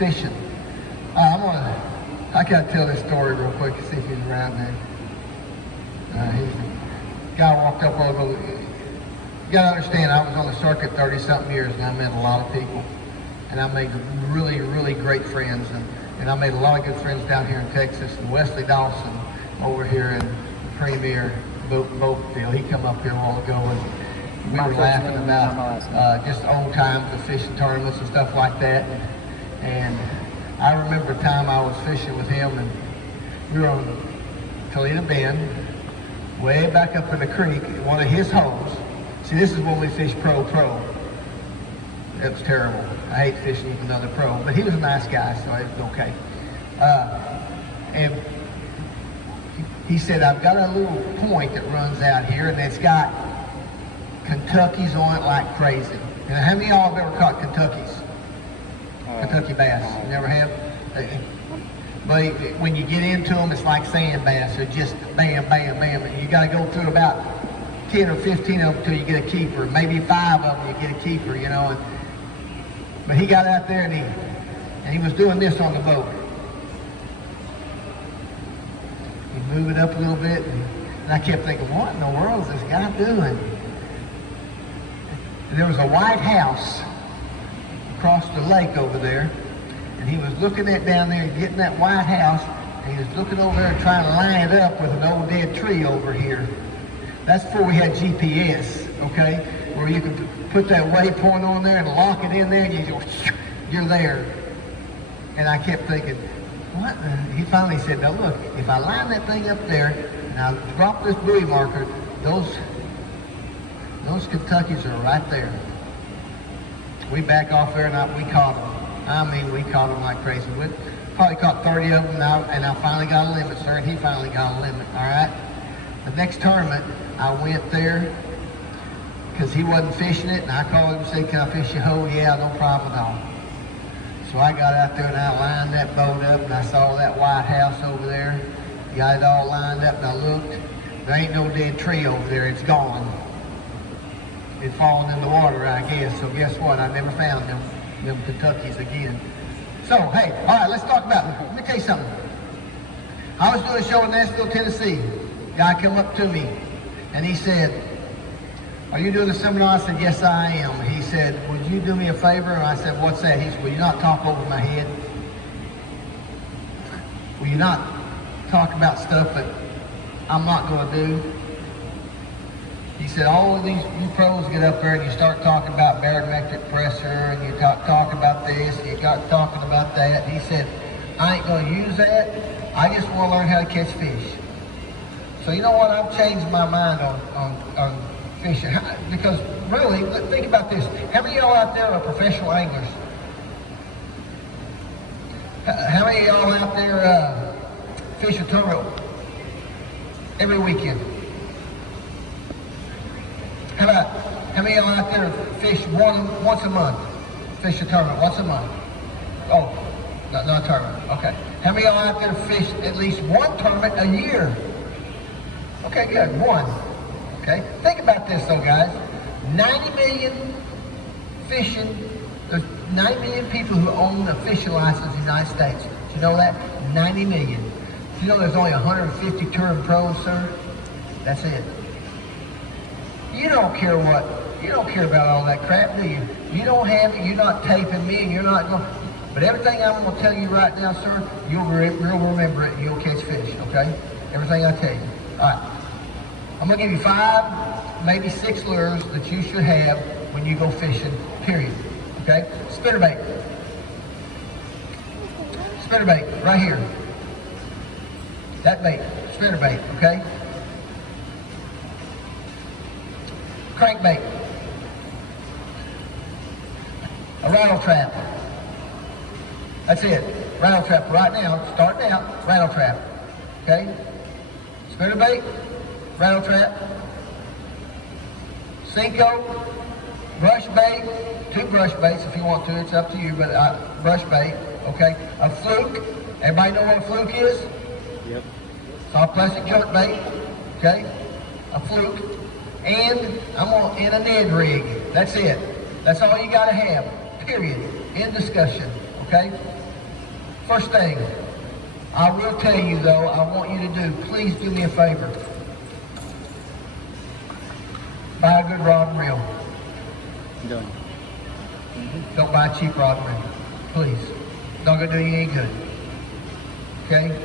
fishing. I gotta tell this story real quick and see if he's around there. Guy walked up over. You gotta understand, I was on the circuit 30-something years, and I met a lot of people, and I made really, really great friends, and I made a lot of good friends down here in Texas. And Wesley Dawson over here in Premier boat deal, he come up here a while ago, and we were laughing about just old times, the fishing tournaments and stuff like that. And I remember a time I was fishing with him, and we were on Toledo Bend, way back up in the creek, one of his holes. See, this is when we fished pro. It was terrible. I hate fishing with another pro, but he was a nice guy, so it was okay. And he said, I've got a little point that runs out here, and it's got Kentuckies on it like crazy. And how many of y'all have ever caught Kentuckies? Kentucky bass. You never have? But when you get into them, it's like sand bass. They're just bam, bam, bam. And you got to go through about 10 or 15 of them until you get a keeper. Maybe 5 of them you get a keeper, you know. But he got out there and he was doing this on the boat. He'd move it up a little bit, and I kept thinking, what in the world is this guy doing? And there was a white house across the lake over there, and he was looking at down there and getting that white house, and he was looking over there and trying to line it up with an old dead tree over here. That's before we had GPS, okay? Where you could put that waypoint on there and lock it in there, and you're there. And I kept thinking, what? He finally said, now look, if I line that thing up there, and I drop this buoy marker, those Kentuckies are right there. We back off there, and we caught them. I mean, we caught them like crazy. We probably caught 30 of them now, and I finally got a limit, sir, and he finally got a limit, all right? The next tournament, I went there because he wasn't fishing it, and I called him and said, can I fish your hole? Yeah, no problem at all. So I got out there and I lined that boat up, and I saw that white house over there. Got it all lined up, and I looked. There ain't no dead tree over there. It's gone. It's fallen in the water, I guess. So guess what? I never found them Kentuckies again. So, hey, all right, let's talk about it. Let me tell you something. I was doing a show in Nashville, Tennessee. Guy come up to me, and he said, are you doing a seminar? I said, yes, I am. He said, would you do me a favor? And I said, what's that? He said, will you not talk over my head? Will you not talk about stuff that I'm not going to do? He said, all of these you pros get up there and you start talking about barometric pressure, and you talk about this, and you got talking about that. He said, I ain't going to use that. I just want to learn how to catch fish. So you know what? I've changed my mind on fishing. Because really, think about this. How many of y'all out there are professional anglers? How many of y'all out there fish a tournament every weekend? How many of y'all out there fish once a month? Fish a tournament once a month? Oh, not a tournament. Okay. How many of y'all out there fish at least one tournament a year? Okay, good. One. Okay. Think about this though, guys. 90 million fishing. There's 90 million people who own a fishing license in the United States. Do you know that? 90 million. Do you know there's only 150 touring pros, sir? That's it. You don't care about all that crap, do you? You don't have it, you're not taping me, and you're not going, but everything I'm going to tell you right now, sir, you'll remember it, and you'll catch fish, okay? Everything I tell you. All right. I'm going to give you 5, maybe 6 lures that you should have when you go fishing, period. Okay? Spinnerbait. Spinnerbait, right here. That bait, spinnerbait, okay? Crankbait. A rattle trap. That's it. Rattle trap right now, starting out, rattle trap. Okay? Spinnerbait, rattle trap, Senko, brush bait, 2 brush baits if you want to, it's up to you, but brush bait, okay? A fluke, everybody know what a fluke is? Yep. Soft plastic jerk bait, okay? A fluke, and in a Ned rig, that's it. That's all you gotta have, period, in discussion, okay? First thing, I will tell you though, I want you to do, please do me a favor. Buy a good rod and reel. Don't. Don't buy a cheap rod and reel. Please. Not gonna do you any good. Okay?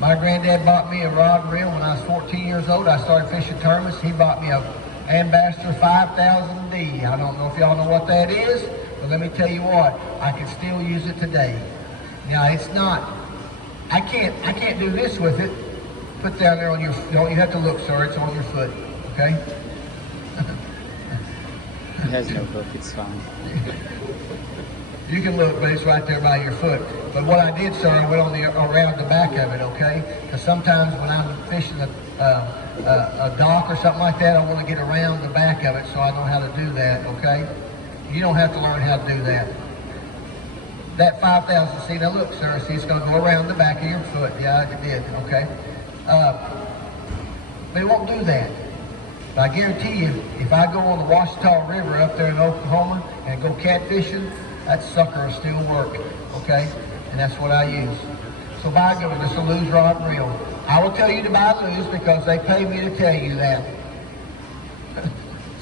My granddad bought me a rod and reel when I was 14 years old. I started fishing tournaments. He bought me a Ambassador 5000D. I don't know if y'all know what that is, but let me tell you what, I can still use it today. Now it's not, I can't do this with it. Put down there on your, you have to look, sir, it's on your foot, okay? It has no hook, it's fine. You can look, but it's right there by your foot. But what I did, sir, I went on around the back of it, okay? Because sometimes when I'm fishing a dock or something like that, I want to get around the back of it so I know how to do that, okay? You don't have to learn how to do that. That 5,000, see, now look, sir, see, it's going to go around the back of your foot. Yeah, it did, okay? They won't do that. But I guarantee you, if I go on the Ouachita River up there in Oklahoma and go catfishing, that sucker will still work, okay? And that's what I use. So buy a good one, just a Lew's rod and reel. I will tell you to buy Lew's because they pay me to tell you that.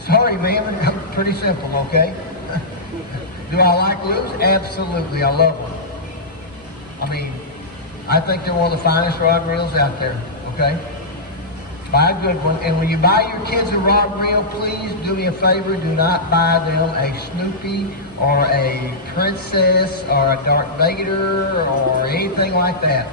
Sorry, man, I'm pretty simple, okay? Do I like Lew's? Absolutely, I love them. I mean, I think they're one of the finest rod and reels out there, okay? Buy a good one, and when you buy your kids a rod and reel, please do me a favor, do not buy them a Snoopy or a Princess or a Darth Vader or anything like that.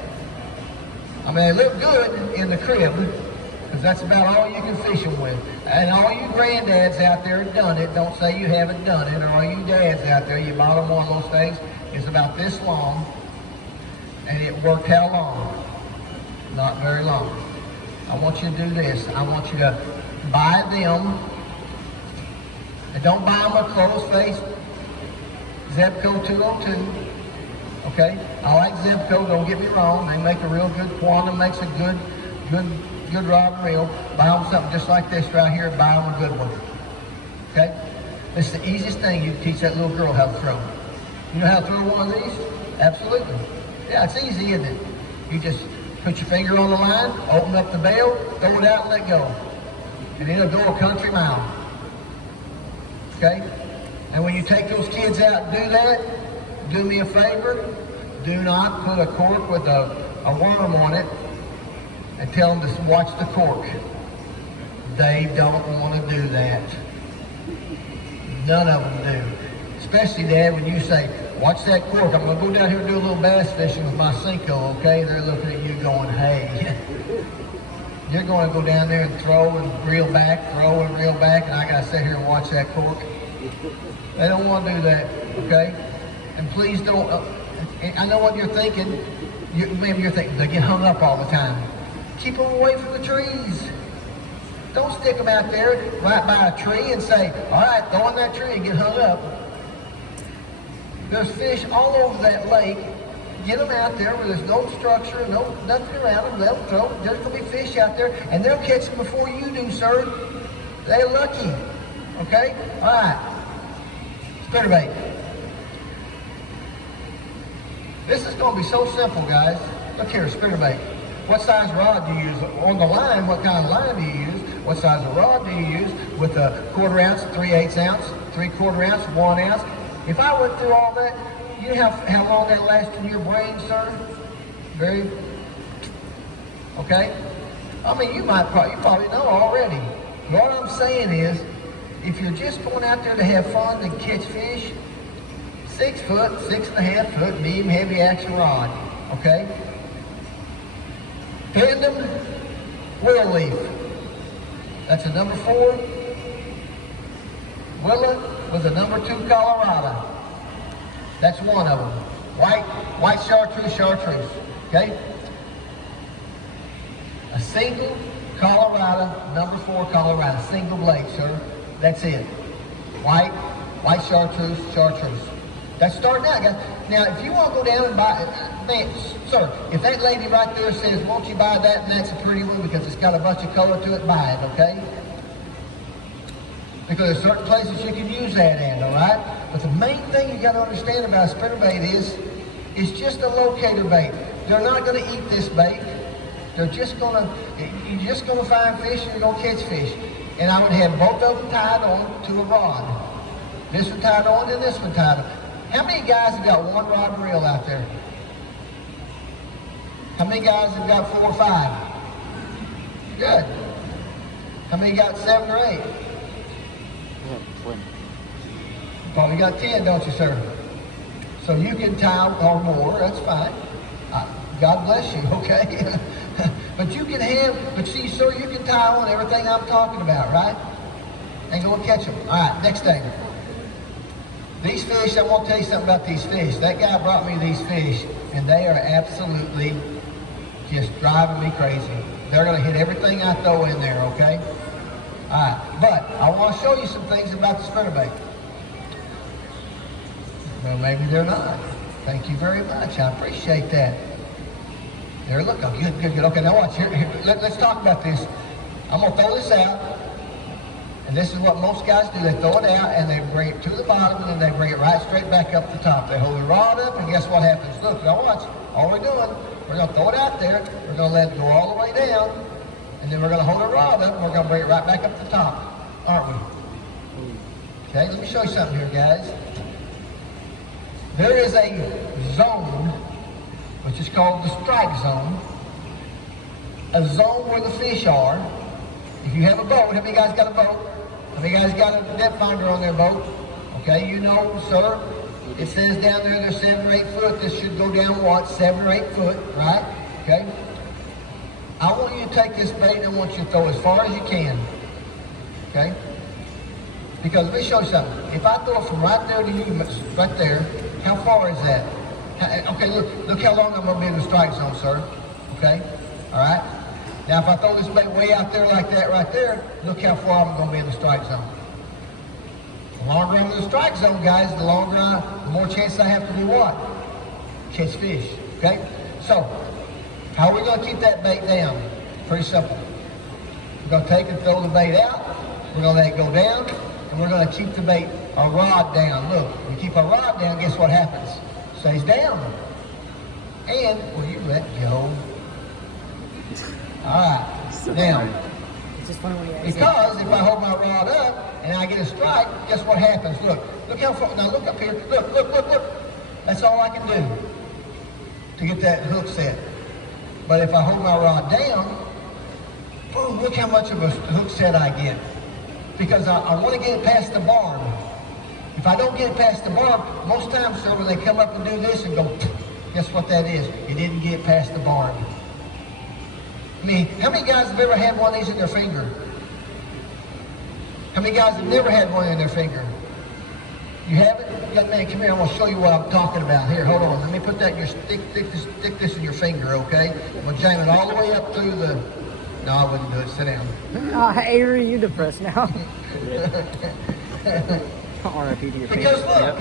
I mean, they look good in the crib, because that's about all you can fish them with. And all you granddads out there have done it, don't say you haven't done it, or all you dads out there, you bought them one of those things, it's about this long, and it worked how long? Not very long. I want you to do this. I want you to buy them, and don't buy them a closed-faced Zebco 202. Okay? I like Zebco, don't get me wrong. They make a real good, Quantum makes a good rod and reel. Buy them something just like this right here, buy them a good one. Okay? This is the easiest thing you can teach that little girl how to throw. You know how to throw one of these? Absolutely. Yeah, it's easy, isn't it? You just put your finger on the line, open up the bail, throw it out and let go. And it'll go a country mile. Okay? And when you take those kids out and do that, do me a favor, do not put a cork with a worm on it and tell them to watch the cork. They don't want to do that. None of them do. Especially, Dad, when you say, watch that cork. I'm going to go down here and do a little bass fishing with my Senko, okay? They're looking at you going, hey. You're going to go down there and throw and reel back, and I got to sit here and watch that cork. They don't want to do that, okay? And please don't, I know what you're thinking. Maybe you're thinking, they get hung up all the time. Keep them away from the trees. Don't stick them out there right by a tree and say, all right, throw in that tree and get hung up. There's fish all over that lake. Get them out there where there's no structure, nothing around them. Let them throw. There's going to be fish out there, and they'll catch them before you do, sir. They're lucky. Okay? All right. Spinnerbait. This is going to be so simple, guys. Look here, spinnerbait. What size rod do you use? On the line, what kind of line do you use? What size of rod do you use? With a 1/4 ounce, 3/8 ounce, 3/4 ounce, 1 ounce. If I went through all that, you know how long that lasts in your brain, sir? Very, okay? I mean, you probably know already. What I'm saying is, if you're just going out there to have fun and catch fish, 6 foot, 6.5 foot, medium heavy action rod, okay? Tandem willow leaf. That's a number 4. Willow with a number 2 Colorado. That's one of them. White chartreuse, okay? A single Colorado, number 4 Colorado, single blade, sir. That's it. White chartreuse. That's starting out, guys. Now, if you want to go down and buy it, man, sir, if that lady right there says, won't you buy that, and that's a pretty one because it's got a bunch of color to it, buy it, okay? Because there's certain places you can use that in, all right? But the main thing you got to understand about a spinnerbait is, It's just a locator bait. They're not going to eat this bait. They're just going to, you're just going to find fish and you're going to catch fish. And I would have both of them tied on to a rod. This one tied on and this one tied on. How many guys have got one rod and reel out there? How many guys have got 4 or 5? Good. How many got 7 or 8? Yeah, 20. Probably got 10, don't you, sir? So you can tie or more, that's fine. God bless you, okay? But you can have, but see, sir, you can tie on everything I'm talking about, right? And go and catch them. All right, next thing. These fish, I want to tell you something about these fish. That guy brought me these fish, and they are absolutely just driving me crazy. They're going to hit everything I throw in there, okay? All right, but I want to show you some things about the spinnerbait. Well, maybe they're not. Thank you very much. I appreciate that. There, look. Oh, good, good, good. Okay, now watch. Here, let's talk about this. I'm going to throw this out. And this is what most guys do. They throw it out, and they bring it to the bottom, and then they bring it right straight back up the top. They hold the rod up, and guess what happens? Look, now watch. All we're doing, we're going to throw it out there. We're going to let it go all the way down. And then we're going to hold the rod up, and we're going to bring it right back up the top. Aren't we? Okay, let me show you something here, guys. There is a zone, which is called the strike zone. A zone where the fish are. If you have a boat, how many guys got a boat? How many guys got a depth finder on their boat? Okay, you know, sir, it says down there they're 7 or 8 foot. This should go down what? 7 or 8 foot, right? Okay. I want you to take this bait and I want you to throw as far as you can. Okay? Because let me show you something. If I throw it from right there to you, right there, how far is that? Okay, look how long I'm going to be in the strike zone, sir. Okay? All right? Now, if I throw this bait way out there like that right there, look how far I'm going to be in the strike zone. The longer I'm in the strike zone, guys, the more chance I have to do what? Catch fish. Okay? So, how are we going to keep that bait down? Pretty simple. We're going to take and throw the bait out. We're going to let it go down. And we're going to keep the bait, our rod down. Look, we keep our rod down, guess what happens? It stays down. And, will you let go? All right. So Now, it's just funny when you ask because if I hold my rod up and I get a strike, guess what happens? Look how far, now look up here. Look. That's all I can do to get that hook set. But if I hold my rod down, boom, look how much of a hook set I get. Because I want to get it past the barb. If I don't get it past the barb, most times, sir, when they come up and do this and go, guess what that is? You didn't get it past the barb. I mean, how many guys have ever had one of these in their finger? How many guys have never had one in their finger? You haven't? Young man, come here. I'm going to show you what I'm talking about. Here, hold on. Let me put that in your stick this in your finger, okay? I'm going to jam it all the way up through the... No, I wouldn't do it. Sit down. Avery, you depressed now. R.I.P. to your face. Because look,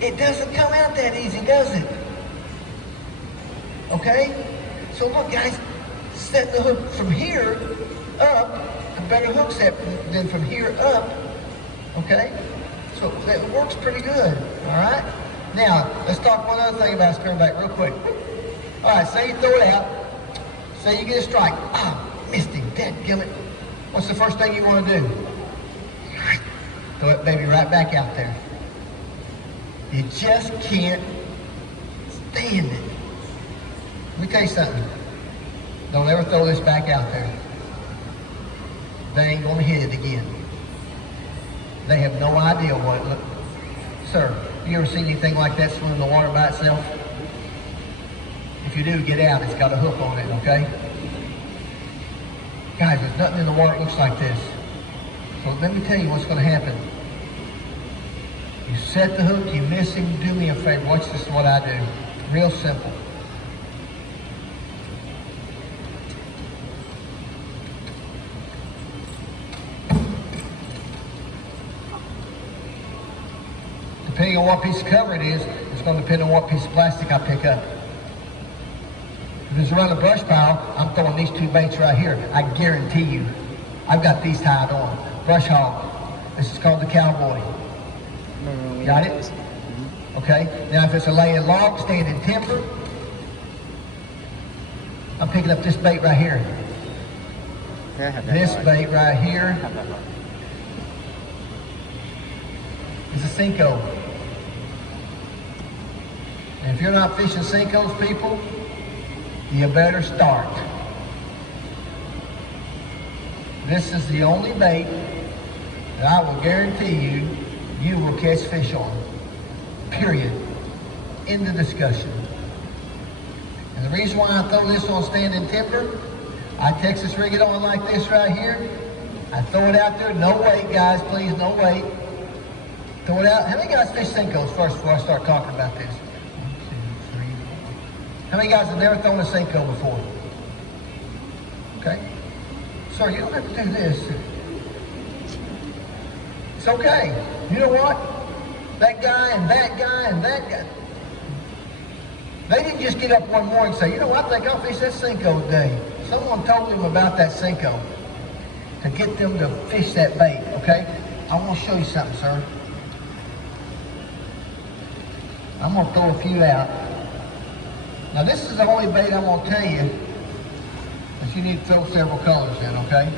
it doesn't come out that easy, does it? Okay? So look, guys, set the hook from here up, a better hook set than from here up, okay? So that works pretty good, all right? Now, let's talk one other thing about spinnerbait real quick. All right, say you throw it out. Say you get a strike. Ah, missed him, dadgummit. What's the first thing you want to do? Throw it, baby, right back out there. You just can't stand it. Let me tell you something. Don't ever throw this back out there. They ain't gonna hit it again. They have no idea what it looks. Sir, you ever seen anything like that swim in the water by itself? If you do, get out. It's got a hook on it, okay? Guys, there's nothing in the water that looks like this. So let me tell you what's gonna happen. You set the hook, you miss him, do me a favor. Watch this is what I do. Real simple. Depending on what piece of cover it is, it's going to depend on what piece of plastic I pick up. If it's around the brush pile, I'm throwing these 2 baits right here. I guarantee you. I've got these tied on. Brush hog. This is called the cowboy. Got it? Okay? Now if it's a lay of log, standing timber, I'm picking up this bait right here. Yeah, I have that This line. bait right I here have that line. is a Cinco. And if you're not fishing Cincos, people, you better start. This is the only bait that I will guarantee you, you will catch fish on. Period. End of discussion. And the reason why I throw this on standing timber, I Texas rig it on like this right here. I throw it out there, no weight, guys, please, no weight. Throw it out. How many guys fish Cincos first before I start talking about this? 1, 2, 3, 4. How many guys have never thrown a Cinco before? Okay. Sir, you don't have to do this. It's okay. You know what? That guy and that guy and that guy. They didn't just get up one morning and say, you know what, I think I'll fish that Cinco today. Someone told them about that Cinco to get them to fish that bait, okay? I want to show you something, sir. I'm going to throw a few out. Now, this is the only bait I'm going to tell you that you need to throw several colors in, okay?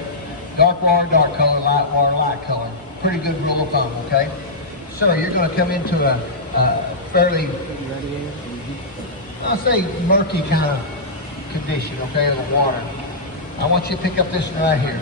Dark water, dark color, light water, light color. Pretty good rule of thumb, okay? So you're going to come into a fairly, I'll say murky kind of condition, okay, in the water. I want you to pick up this one right here.